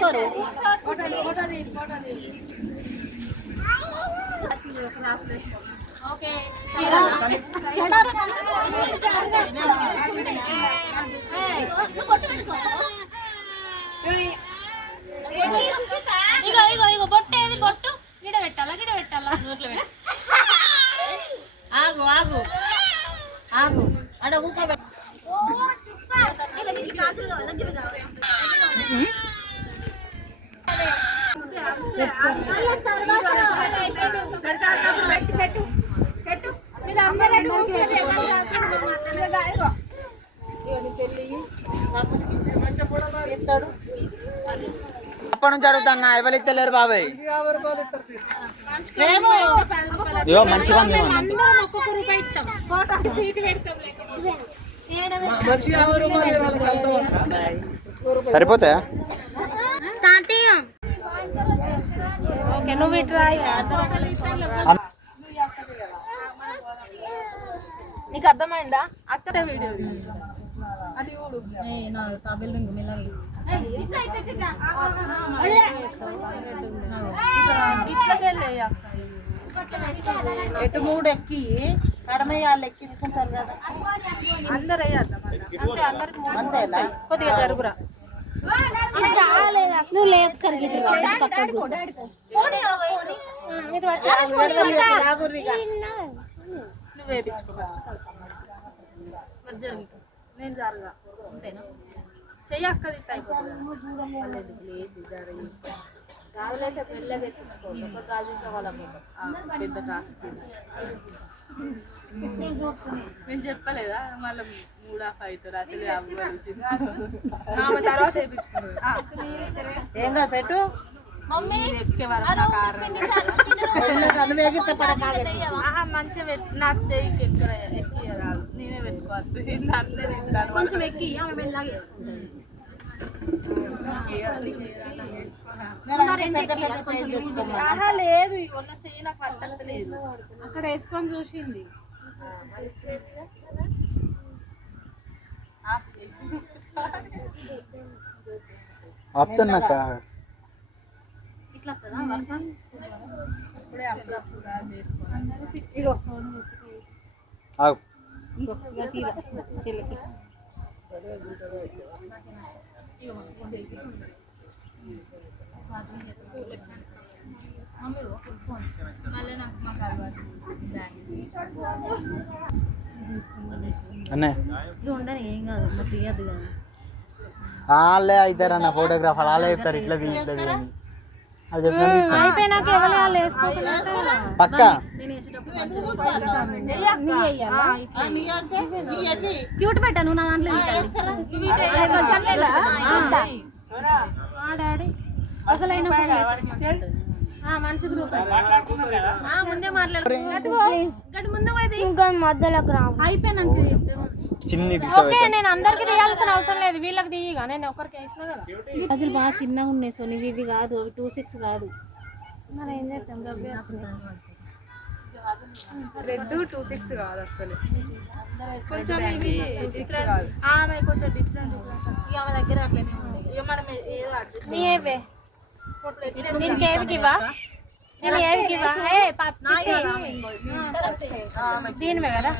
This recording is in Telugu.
తీసుకోరు. ఓకే ఇగో ఇగో ఇగో బొట్టు ఏది బొట్టు గిడ పెట్టాలా నోట్లో పెట్ట ఆగు ఆగు ఆగు అడ ఊక అప్పటి నుంచి అడుగుతాను ఎవరు ఇస్తలేరు బాబాయ్. ఇగో మంచిగా సరిపోతాయా? ఓకే నువ్వు ఇట్రా నీకు అర్థమైందా? అక్కడ వీడియో అది చూడు నా తాబేలు రింగు మెల్లగా ఎటు మూడు ఎక్కి కడమయ్యాలు ఎక్కించుకుంటారు కదా, అందరు వేయద్దాం అంటే అందరికి అంతేనా? కొద్దిగా జరుగురా నువ్వు లేదు సరిగ్గా నువ్వు వేయించుకో మరి జరుగు నేను జరగా అంతేనా? చెయ్యి అక్క తిట్ట పెద్ద టాస్క్ నేను చెప్పలేదా మళ్ళీ 3:30 అవుతారు అసలు అవ్వాలి తర్వాత ఏం కాదు పెట్టు. ఎక్కే వరకు నాకు మంచిగా పెట్టి నాకు చెయ్యికి ఎక్కి రాదు, నేనే పెట్టుకోవద్దు నన్నే తింటాను. కొంచెం ఎక్కి ఆమె వెళ్ళాగా వేసుకుంటాను. లేదు ఇవన్న చెయ్యి నాకు పట్టలేదు, అక్కడ వేసుకొని చూసింది. ఆపుతున్నాక ఇట్లా వస్తుందా వర్షం? ఇప్పుడే అప్పుడప్పుడు చెల్లికి ఉండని ఏం కాదు మరి తీయద్దు కదా. వాళ్ళే అవుతారన్న ఫోటోగ్రాఫర్ వాళ్ళే చెప్తారు ఇట్లా తీస్తుంది అని. అది అయిపోయినాక ఎవరు వాళ్ళు పక్క క్యూట్ పెట్టాను నా దాంట్లో అసలైన మంచిది ముందే మాట్లాడుతున్నాను అయిపోయినాక ఓకే. నేను అందరికి తీయాల్సిన అవసరం లేదు, వీళ్ళకి తీయగా నేను ఒకరికి వేసిన కదా. అసలు బాగా చిన్నగా ఉన్నాయి సో నీవి ఇవి కాదు, అవి 26 కాదు. మరి ఏం చేస్తాం రెడ్ 26 కాదు అసలు, కొంచెం ఇవి డిఫరెంట్. ఆమె కొంచెం డిఫరెంట్ ఆమె దగ్గర అట్లనే ఉంది. ఇక మనం ఏదో దీనికి ఏవికి ఇవ్వా, నేను ఏవికి ఇవ్వా దీనివే కదా.